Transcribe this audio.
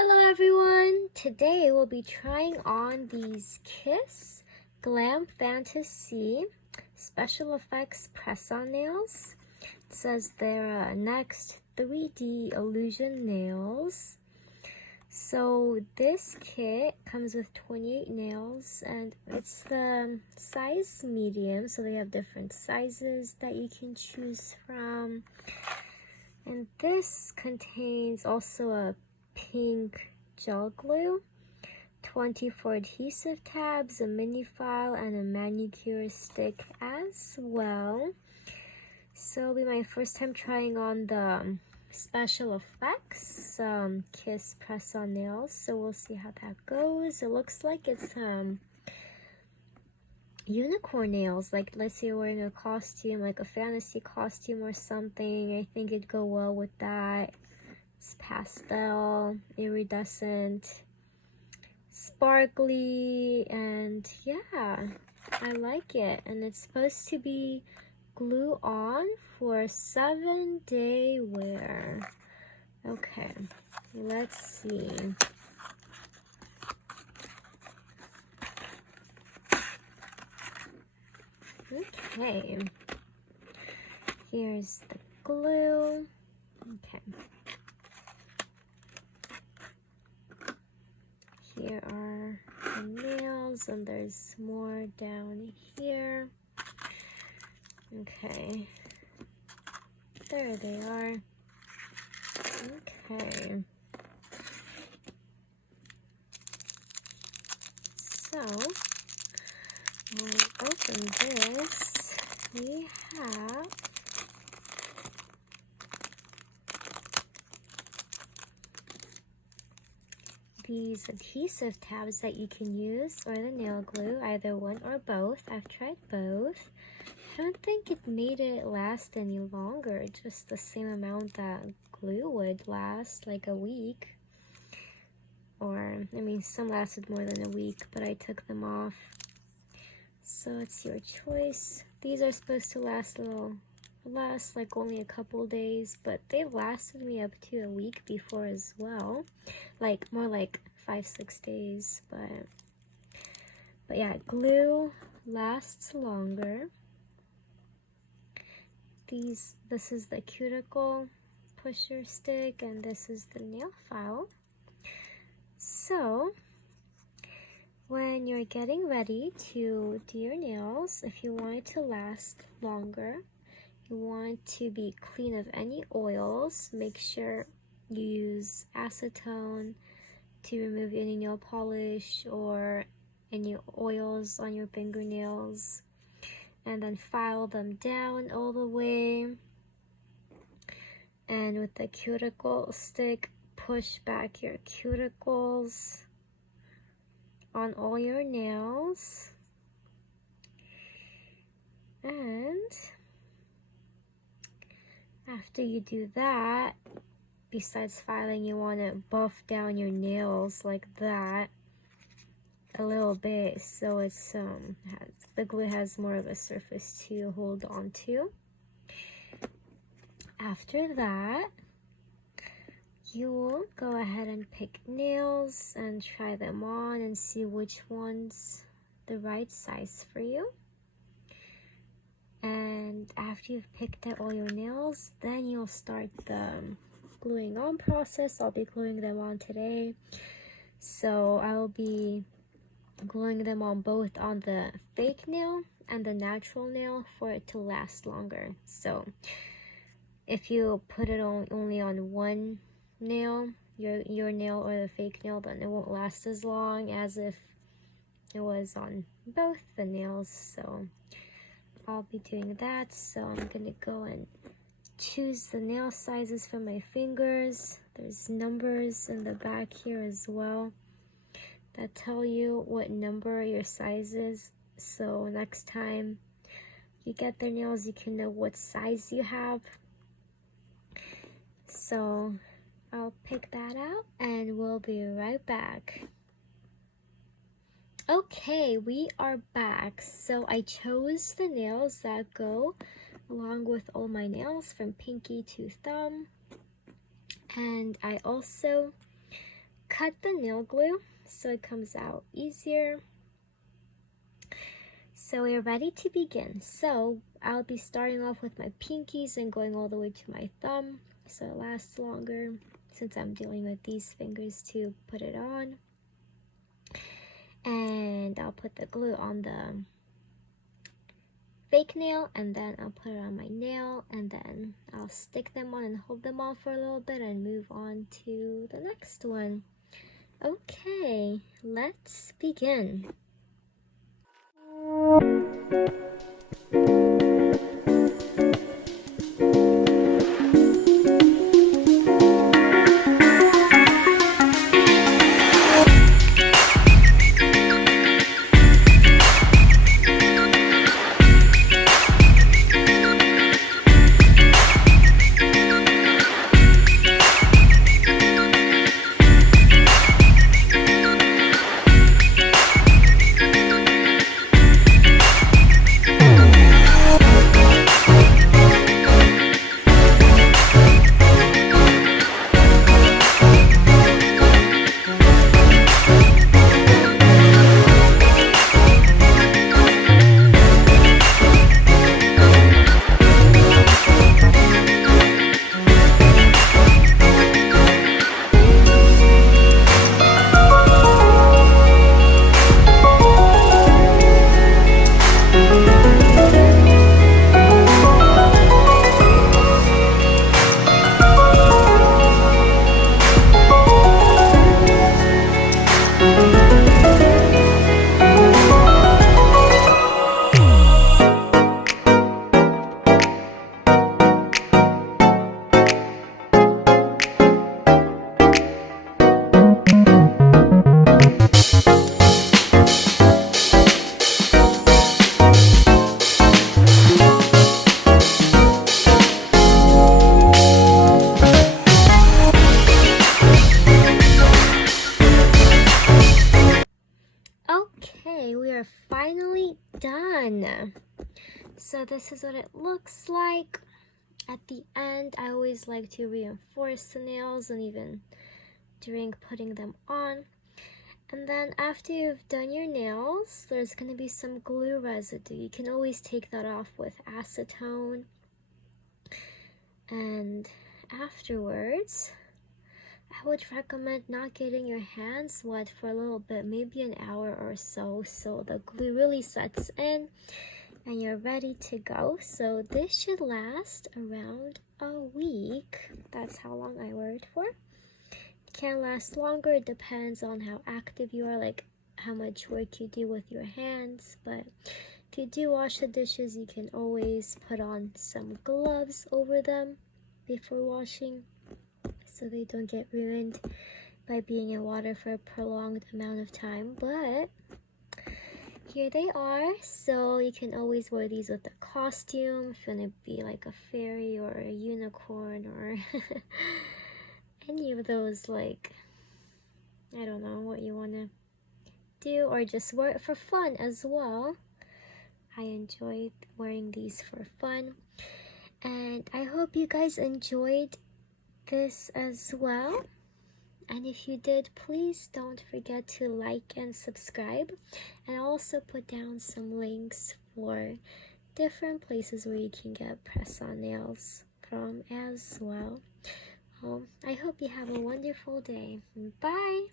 Hello everyone! Today we'll be trying on these Kiss Glam Fantasy Special Effects Press-On Nails. It says they're next 3D illusion nails. So this kit comes with 28 nails and it's the size medium, so they have different sizes that you can choose from. And this contains also a pink gel glue, 24 adhesive tabs, a mini file, and a manicure stick as well. So it'll be my first time trying on the special effects Kiss press-on nails, so we'll see how that goes. It looks like it's unicorn nails, like let's say you're wearing a costume, like a fantasy costume or something. I think it'd go well with that. It's pastel, iridescent, sparkly, and yeah, I like it. And it's supposed to be glue on for 7-day wear. Okay, let's see. Okay, here's the glue. Okay. Here are the nails, and there's more down here. Okay, there they are. Okay, so when we open this, we have these adhesive tabs that you can use, or the nail glue, either one or both. I've tried both. I don't think it made it last any longer, just the same amount that glue would last, like a week. Or, I mean, some lasted more than a week, but I took them off. So it's your choice. These are supposed to last like only a couple days, but they've lasted me up to a week before as well. Like more like 5-6 days, but yeah, glue lasts longer. This is the cuticle pusher stick, and this is the nail file. So when you're getting ready to do your nails, if you want it to last longer, you want to be clean of any oils, make sure you use acetone to remove any nail polish or any oils on your fingernails, and then file them down all the way. And with the cuticle stick, push back your cuticles on all your nails. And after you do that, besides filing, you want to buff down your nails like that a little bit, so it's the glue has more of a surface to hold on to. After that, you will go ahead and pick nails and try them on and see which one's the right size for you. And after you've picked out all your nails, then you'll start the gluing on process. I'll be gluing them on today, so I'll be gluing them on both on the fake nail and the natural nail for it to last longer. So if you put it only on one nail, your nail or the fake nail, then it won't last as long as if it was on both the nails. So I'll be doing that. So I'm gonna go and choose the nail sizes for my fingers. There's numbers in the back here as well that tell you what number your size is, so next time you get their nails, you can know what size you have. So I'll pick that out and we'll be right back. Okay, we are back. So I chose the nails that go along with all my nails from pinky to thumb, and I also cut the nail glue so it comes out easier. So we're ready to begin. So I'll be starting off with my pinkies and going all the way to my thumb so it lasts longer, since I'm dealing with these fingers to put it on. And I'll put the glue on the fake nail, and then I'll put it on my nail, and then I'll stick them on and hold them on for a little bit and move on to the next one. Okay, let's begin. Okay, we are finally done. So this is what it looks like. At the end, I always like to reinforce the nails, and even during putting them on. And then after you've done your nails, there's going to be some glue residue. You can always take that off with acetone. And afterwards, I would recommend not getting your hands wet for a little bit, maybe an hour or so the glue really sets in and you're ready to go. So this should last around a week. That's how long I wear it for. It can last longer. It depends on how active you are, like how much work you do with your hands. But if you do wash the dishes, you can always put on some gloves over them before washing, so they don't get ruined by being in water for a prolonged amount of time. But here they are. So you can always wear these with a costume if you want to be like a fairy or a unicorn or any of those, like, I don't know what you want to do, or just wear it for fun as well. I enjoyed wearing these for fun, and I hope you guys enjoyed this as well. And if you did, please don't forget to like and subscribe, and I'll also put down some links for different places where you can get press-on nails from as well. I hope you have a wonderful day. Bye!